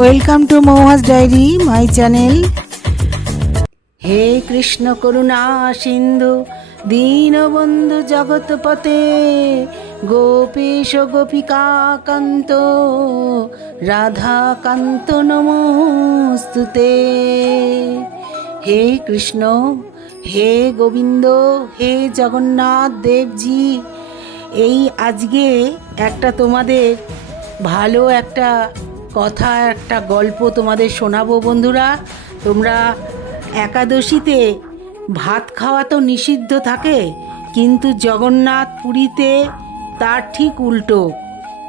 Welcome to Mouhas diary my channel. হে কৃষ্ণ করুণা সিন্ধু দীনবন্ধু জগৎপতে গোপীশ গোপিকা কান্ত রাধাকান্ত নমস্তুতে। হে কৃষ্ণ, হে গোবিন্দ, হে জগন্নাথ দেবজি, এই আজকে একটা তোমাদের ভালো একটা কথা, একটা গল্প তোমাদের শোনাবো বন্ধুরা। তোমরা একাদশীতে ভাত খাওয়া তো নিষিদ্ধ থাকে, কিন্তু জগন্নাথ পুরীতে তার ঠিক উল্টো,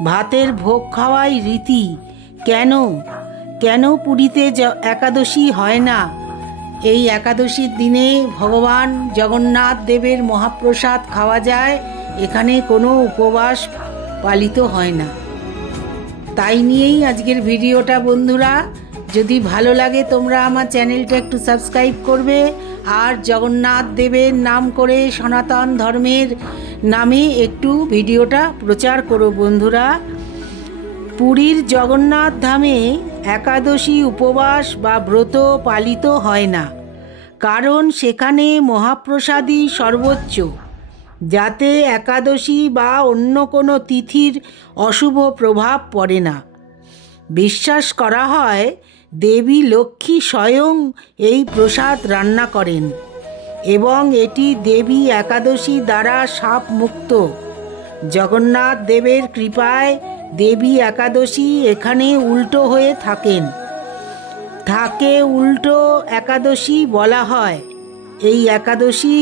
ভাতের ভোগ খাওয়াই রীতি। কেন কেন পুরীতে একাদশী হয় না? এই একাদশীর দিনে ভগবান জগন্নাথ দেবের মহাপ্রসাদ খাওয়া যায়, এখানে কোনো উপবাস পালিত হয় না। তাই নিয়েই আজকের ভিডিওটা বন্ধুরা। যদি ভালো লাগে তোমরা আমার চ্যানেলটা একটু সাবস্ক্রাইব করবে, আর জগন্নাথ দেবের নাম করে সনাতন ধর্মের নামে একটু ভিডিওটা প্রচার করো বন্ধুরা। পুরীর জগন্নাথ ধামে একাদশী উপবাস বা ব্রত পালিত হয় না, কারণ সেখানে মহাপ্রসাদই সর্বোচ্চ, যাতে একাদশী বা অন্য কোনো তিথির অশুভ প্রভাব পড়ে না। বিশ্বাস করা হয় দেবী লক্ষ্মী স্বয়ং এই প্রসাদ রান্না করেন এবং এটি দেবী একাদশী দ্বারা শাপ মুক্ত। জগন্নাথ দেবের কৃপায় দেবী একাদশী এখানে উল্টো হয়ে থাকে উল্টো একাদশী বলা হয়। এই একাদশী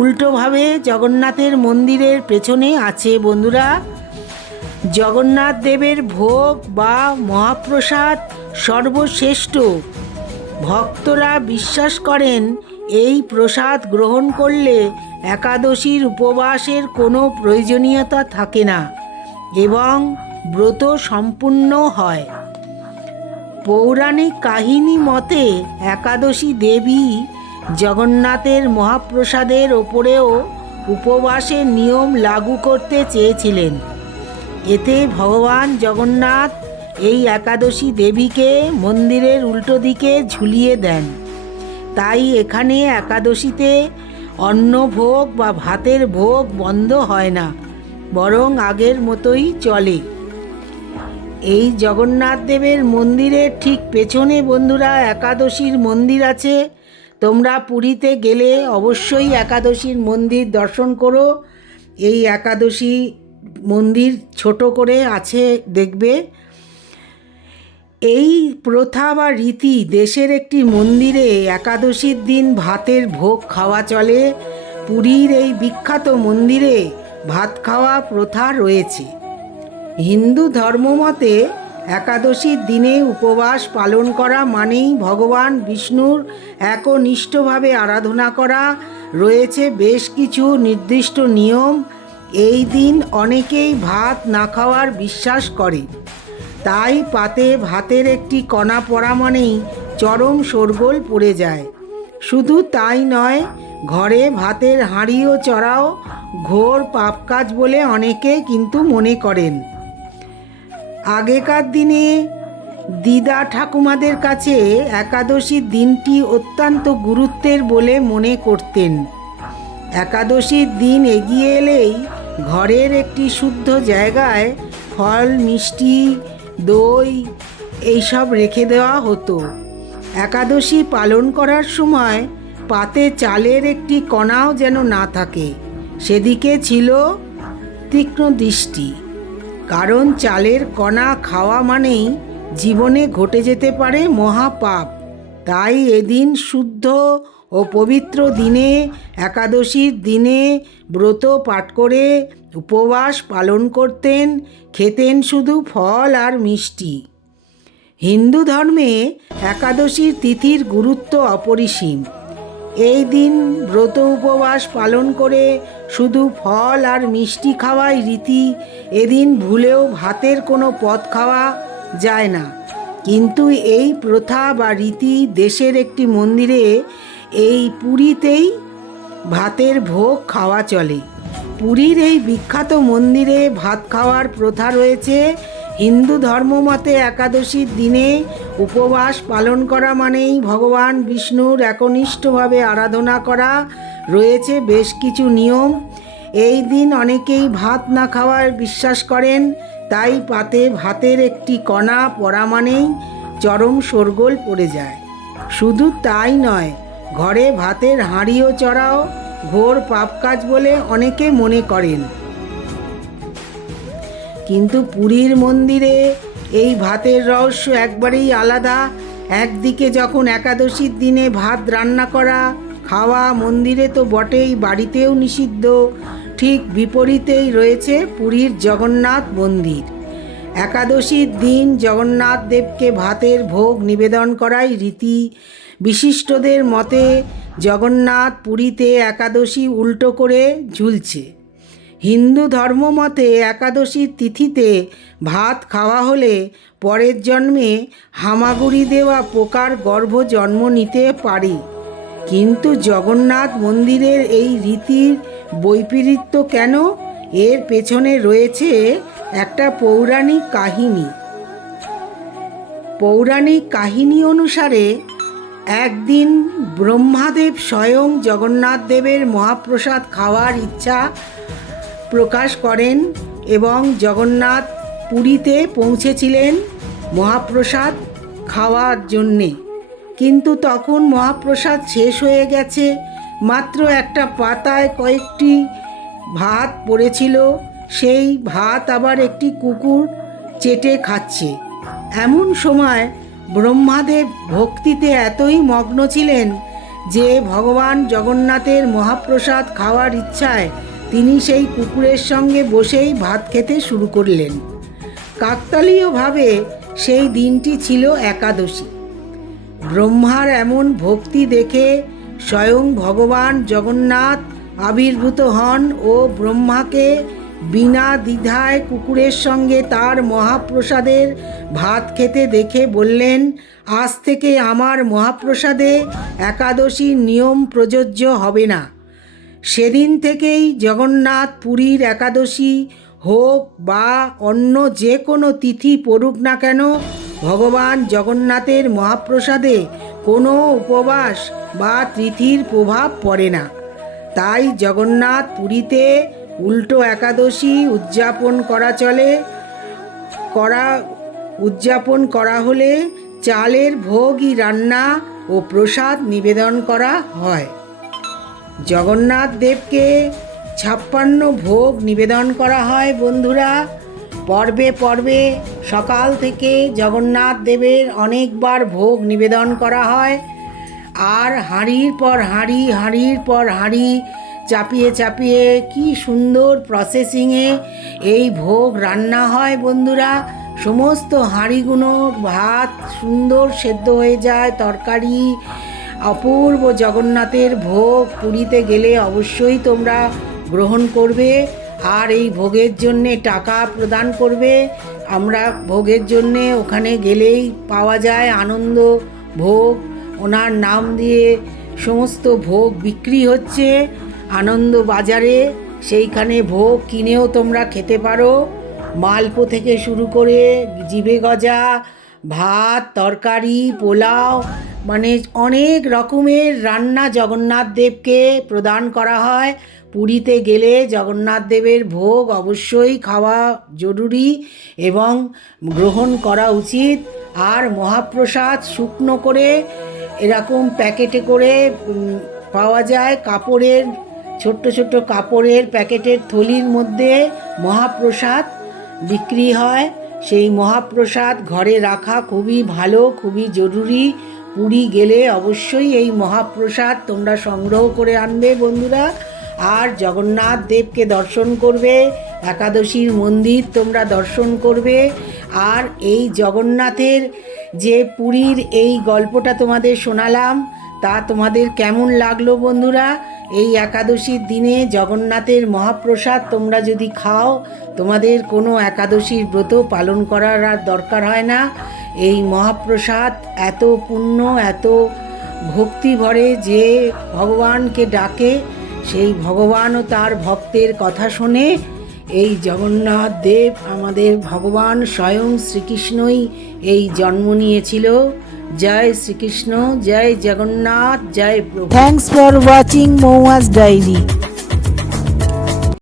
উল্টোভাবে জগন্নাথের মন্দিরের পেছনে আছে বন্ধুরা। জগন্নাথ দেবের ভোগ বা মহাপ্রসাদ সর্বশ্রেষ্ঠ। ভক্তরা বিশ্বাস করেন এই প্রসাদ গ্রহণ করলে একাদশীর উপবাসের কোনো প্রয়োজনীয়তা থাকে না এবং ব্রত সম্পূর্ণ হয়। পৌরাণিক কাহিনী মতে একাদশী দেবী জগন্নাথের মহাপ্রসাদের ওপরেও উপবাসের নিয়ম লাগু করতে চেয়েছিলেন। এতে ভগবান জগন্নাথ এই একাদশী দেবীকে মন্দিরের উল্টো দিকে ঝুলিয়ে দেন। তাই এখানে একাদশীতে অন্ন ভোগ বা ভাতের ভোগ বন্ধ হয় না, বরং আগের মতোই চলে। এই জগন্নাথ দেবের মন্দিরের ঠিক পেছনে বন্ধুরা একাদশীর মন্দির আছে। তোমরা পুরীতে গেলে অবশ্যই একাদশীর মন্দির দর্শন করো। এই একাদশী মন্দির ছোট করে আছে, দেখবে। এই প্রথা বা রীতি দেশের একটি মন্দিরে একাদশীর দিন ভাতের ভোগ খাওয়া চলে। পুরীর এই বিখ্যাত মন্দিরে ভাত খাওয়া প্রথা রয়েছে। হিন্দু ধর্মমতে একাদশীর দিনে উপবাস পালন করা মানেই ভগবান বিষ্ণুর একনিষ্ঠভাবে আরাধনা করা। রয়েছে বেশ কিছু নির্দিষ্ট নিয়ম। এই দিন অনেকেই ভাত না খাওয়ার বিশ্বাস করে, তাই পাতে ভাতের একটি কণা পড়া মানেই চরম শোরগোল পড়ে যায়। শুধু তাই নয়, ঘরে ভাতের হাঁড়িও চড়াও ঘোর পাপ কাজ বলে অনেকে কিন্তু মনে করেন। আগেকার দিনে দিদা ঠাকুমাদের কাছে একাদশীর দিনটি অত্যন্ত গুরুত্বের বলে মনে করতেন। একাদশীর দিন এগিয়ে এলেই ঘরের একটি শুদ্ধ জায়গায় ফল, মিষ্টি, দই এইসব রেখে দেওয়া হতো। একাদশী পালন করার সময় পাতে চালের একটি কণাও যেন না থাকে, সেদিকে ছিল তীক্ষ্ণ দৃষ্টি। কারণ চালের কণা খাওয়া মানেই জীবনে ঘটে যেতে পারে মহাপাপ। তাই এদিন শুদ্ধ ও পবিত্র দিনে, একাদশীর দিনে ব্রত পাঠ করে উপবাস পালন করতেন, খেতেন শুধু ফল আর মিষ্টি। হিন্দু ধর্মে একাদশীর তিথির গুরুত্ব অপরিসীম। এই দিন ব্রত উপবাস পালন করে শুধু ফল আর মিষ্টি খাওয়াই রীতি। এদিন ভুলেও ভাতের কোনো পদ খাওয়া যায় না। কিন্তু এই প্রথা বা রীতি দেশের একটি মন্দিরে, এই পুরীতেই ভাতের ভোগ খাওয়া চলে। পুরীর এই বিখ্যাত মন্দিরে ভাত খাওয়ার প্রথা রয়েছে। হিন্দু ধর্মমতে একাদশীর দিনে উপবাস পালন করা মানেই ভগবান বিষ্ণুর একনিষ্ঠভাবে আরাধনা করা। রয়েছে বেশ কিছু নিয়ম। এই দিন অনেকেই ভাত না খাওয়ার বিশ্বাস করেন, তাই পাতে ভাতের একটি কণা পড়া মানেই চরম শোরগোল পড়ে যায়। শুধু তাই নয়, ঘরে ভাতের হাঁড়িও চড়াও ঘোর পাপ কাজ বলে অনেকে মনে করেন। কিন্তু পুরীর মন্দিরে এই ভাতের রহস্য একবারেই আলাদা। একদিকে যখন একাদশীর দিনে ভাত রান্না করা খাওয়া মন্দিরে তো বটেই, বাড়িতেও নিষিদ্ধ। ঠিক বিপরীতেই রয়েছে পুরীর জগন্নাথ মন্দির। একাদশীর দিন জগন্নাথ দেবকে ভাতের ভোগ নিবেদন করাই রীতি। বিশিষ্টদের মতে জগন্নাথ পুরীতে একাদশী উল্টো করে ঝুলছে। হিন্দু ধর্ম মতে একাদশীর তিথিতে ভাত খাওয়া হলে পরের জন্মে হামাগুড়ি দেওয়া পোকার গর্ভ জন্ম নিতে পারে। কিন্তু জগন্নাথ মন্দিরের এই রীতির বৈপরীত্য কেন? এর পেছনে রয়েছে একটা পৌরাণিক কাহিনী। পৌরাণিক কাহিনী অনুসারে একদিন ব্রহ্মাদেব স্বয়ং জগন্নাথ দেবের মহাপ্রসাদ খাওয়ার ইচ্ছা প্রকাশ করেন এবং জগন্নাথ পুরীতে পৌঁছেছিলেন মহাপ্রসাদ খাওয়ার জন্যে। কিন্তু তখন মহাপ্রসাদ শেষ হয়ে গেছে, মাত্র একটা পাতায় কয়েকটি ভাত পড়েছিল। সেই ভাত আবার একটি কুকুর চেটে খাচ্ছে। এমন সময় ব্রহ্মাদেব ভক্তিতে এতই মগ্ন ছিলেন যে ভগবান জগন্নাথের মহাপ্রসাদ খাওয়ার ইচ্ছায় তিনি সেই কুকুরের সঙ্গে বসেই ভাত খেতে শুরু করলেন। কাকতালীয়ভাবে সেই দিনটি ছিল একাদশী। ব্রহ্মার এমন ভক্তি দেখে স্বয়ং ভগবান জগন্নাথ আবির্ভূত হন ও ব্রহ্মাকে বিনা দ্বিধায় কুকুরের সঙ্গে তার মহাপ্রসাদের ভাত খেতে দেখে বললেন, আজ থেকে আমার মহাপ্রসাদে একাদশীর নিয়ম প্রযোজ্য হবে না। সেদিন থেকেই জগন্নাথ পুরীর একাদশী হোক বা অন্য যে কোনো তিথি পড়ুক না কেন, ভগবান জগন্নাথের মহাপ্রসাদে কোনো উপবাস বা তিথির প্রভাব পড়ে না। তাই জগন্নাথ পুরীতে উল্টো একাদশী উদযাপন করা হলে চালের ভোগই রান্না ও প্রসাদ নিবেদন করা হয়। জগন্নাথ দেবকে 56 ভোগ নিবেদন করা হয় বন্ধুরা। পর্বে পর্বে সকাল থেকে জগন্নাথ দেবের অনেকবার ভোগ নিবেদন করা হয়। আর হাঁড়ির পর হাঁড়ি চাপিয়ে চাপিয়ে কি সুন্দর প্রসেসিংয়ে এই ভোগ রান্না হয় বন্ধুরা। সমস্ত হাঁড়িগুলো ভাত সুন্দর সেদ্ধ হয়ে যায়, তরকারি অপূর্ব। জগন্নাথের ভোগ পুরীতে গেলে অবশ্যই তোমরা গ্রহণ করবে আর এই ভোগের জন্যে টাকা প্রদান করবে। আমরা ভোগের জন্যে ওখানে গেলেই পাওয়া যায় আনন্দ ভোগ। ওনার নাম দিয়ে সমস্ত ভোগ বিক্রি হচ্ছে আনন্দ বাজারে। সেইখানে ভোগ কিনেও তোমরা খেতে পারো। মালপো থেকে শুরু করে জিভে গজা, ভাত, তরকারি, পোলাও, মানে অনেক রকমের রান্না জগন্নাথ দেবকে প্রদান করা হয়। পুরীতে গেলে জগন্নাথ দেবের ভোগ অবশ্যই খাওয়া জরুরি এবং গ্রহণ করা উচিত। আর মহাপ্রসাদ শুকনো করে এরকম প্যাকেটে করে পাওয়া যায়, কাপড়ের ছোট্ট ছোট্ট কাপড়ের প্যাকেটের থলির মধ্যে মহাপ্রসাদ বিক্রি হয়। সেই মহাপ্রসাদ ঘরে রাখা খুবই ভালো, খুবই জরুরি। পুরী গেলে অবশ্যই এই মহাপ্রসাদ তোমরা সংগ্রহ করে আনবে বন্ধুরা। আর জগন্নাথ দেবকে দর্শন করবে, একাদশীর মন্দির তোমরা দর্শন করবে। আর এই জগন্নাথের যে পুরীর এই গল্পটা তোমাদের শোনালাম, তা তোমাদের কেমন লাগলো বন্ধুরা? এই একাদশীর দিনে জগন্নাথের মহাপ্রসাদ তোমরা যদি খাও, তোমাদের কোনো একাদশীর ব্রত পালন করার আর দরকার হয় না। এই মহাপ্রসাদ এত পুণ্য, এত ভক্তি ভরে, যে ভগবানকে ডাকে সেই ভগবানও তার ভক্তের কথা শোনে এই জগন্নাথ দেব আমাদের ভগবান স্বয়ং শ্রীকৃষ্ণই এই জন্ম নিয়েছিল। জয় শ্রীকৃষ্ণ, জয় জগন্নাথ, জয় প্রভু। Thanks for watching Mouas diary.